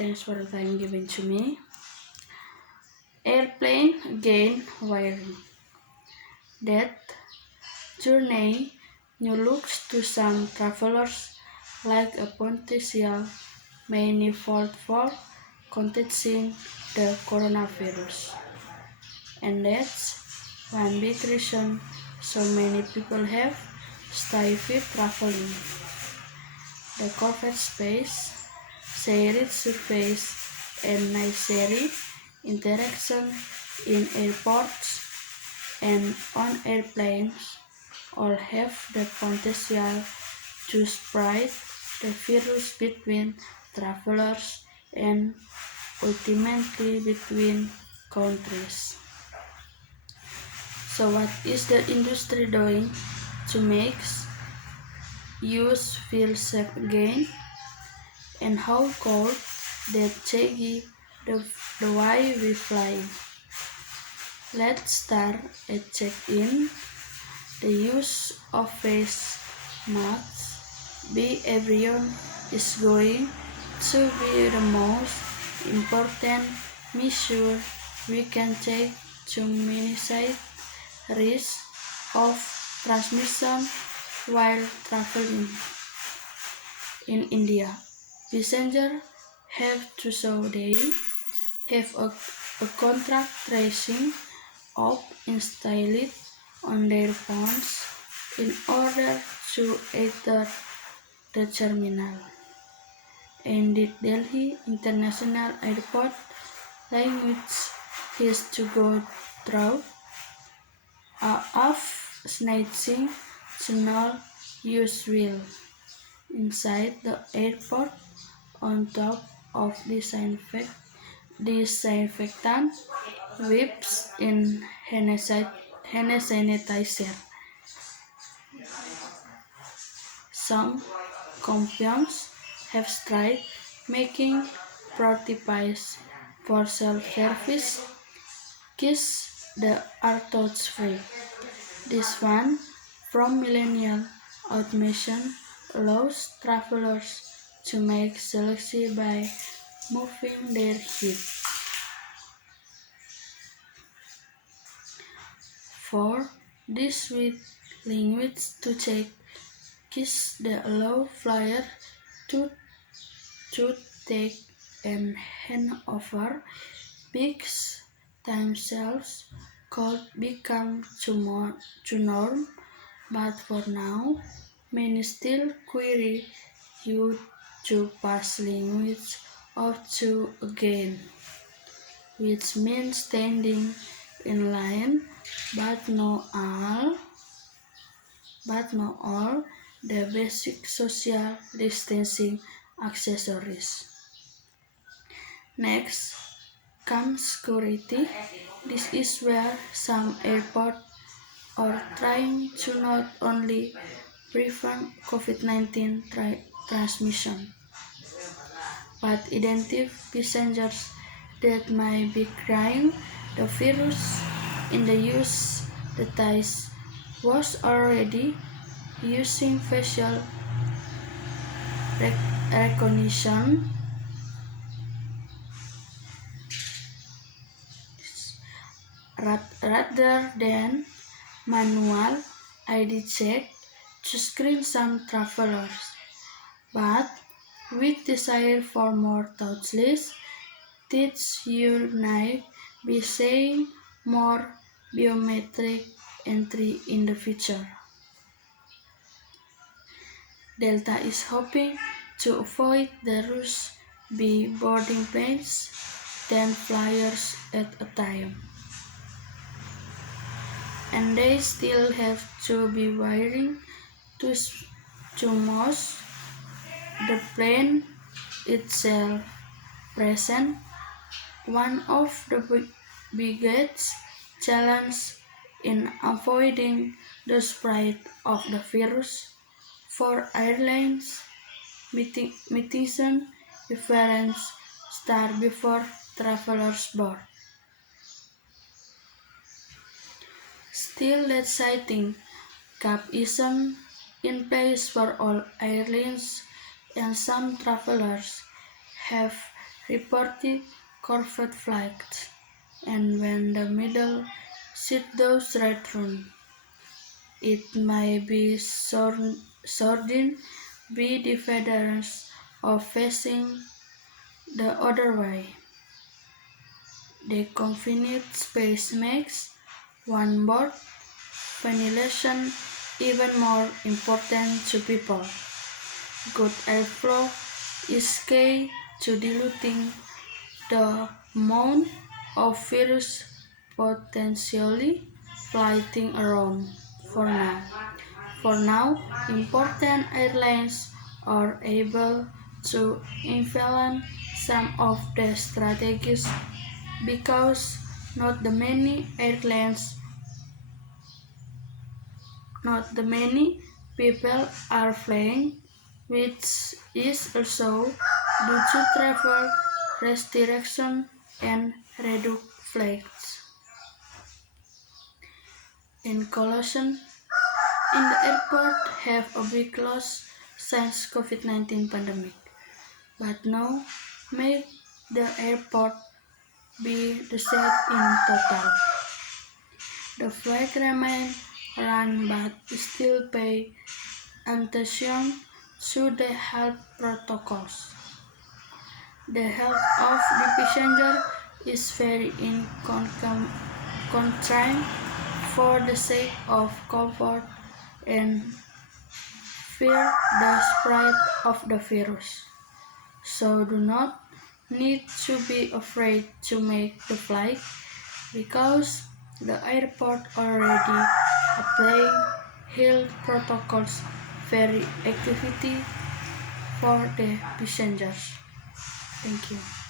Thanks for the time given to me. Airplane again wiring. That journey new looks to some travelers like a potential manifold for containing the coronavirus. And that's one big reason so many people have stifled traveling. The covered space, shared surface, and necessary interaction in airports and on airplanes all have the potential to spread the virus between travelers and ultimately between countries. So what is the industry doing to make us feel safe again? And how could that change the way we fly? Let's start at check-in. The use of face masks by everyone is going to be the most important measure we can take to minimize risk of transmission while traveling. In India, passengers have to show they have a contact tracing app installed on their phones in order to enter the terminal. And the Delhi International Airport language has to go through of snatching channel usual inside the airport on top of disinfectant wipes in hand sanitizer. Some companies have tried making prototypes for self-service kits that are touch-free. This one from Millennial Automation allows travelers to make selection by moving their head. For this with language to check keys that allow flyers to take and hand over big themselves could become to norm, but for now, many still query you to pass language or to again, which means standing in line, but not all the basic social distancing accessories. Next comes security. This is where some airports are trying to not only prevent COVID-19 transmission, but identify passengers that might be carrying the virus in the use the TICE was already using facial recognition rather than manual ID check to screen some travelers. But with desire for more touchless, teach unite be saying more biometric entry in the future. Delta is hoping to avoid the rush by boarding planes 10 flyers at a time. And they still have to be wiring to most the plane itself present. One of the biggest challenges in avoiding the spread of the virus for airlines mitigation events start before travelers board. Still, that citing cap isn't in place for all airlines, and some travelers have reported curved flights, and when the middle seat does return, it may be certain be the feathers of facing the other way. The confined space makes one board ventilation even more important to people. Good airflow is key to diluting the amount of virus potentially flying around. For now, important airlines are able to implement some of the strategies because not the many airlines, not the many people are flying, which is also due to travel restriction and reduced flights. In conclusion, in the airport have a big loss since COVID-19 pandemic, but now make the airport be the same in total. The flight remain run but still pay attention to the health protocols. The health of the passenger is very constrained for the sake of comfort and fear the spread of the virus. So do not need to be afraid to make the flight because the airport already applying health protocols very activity for the passengers. Thank you.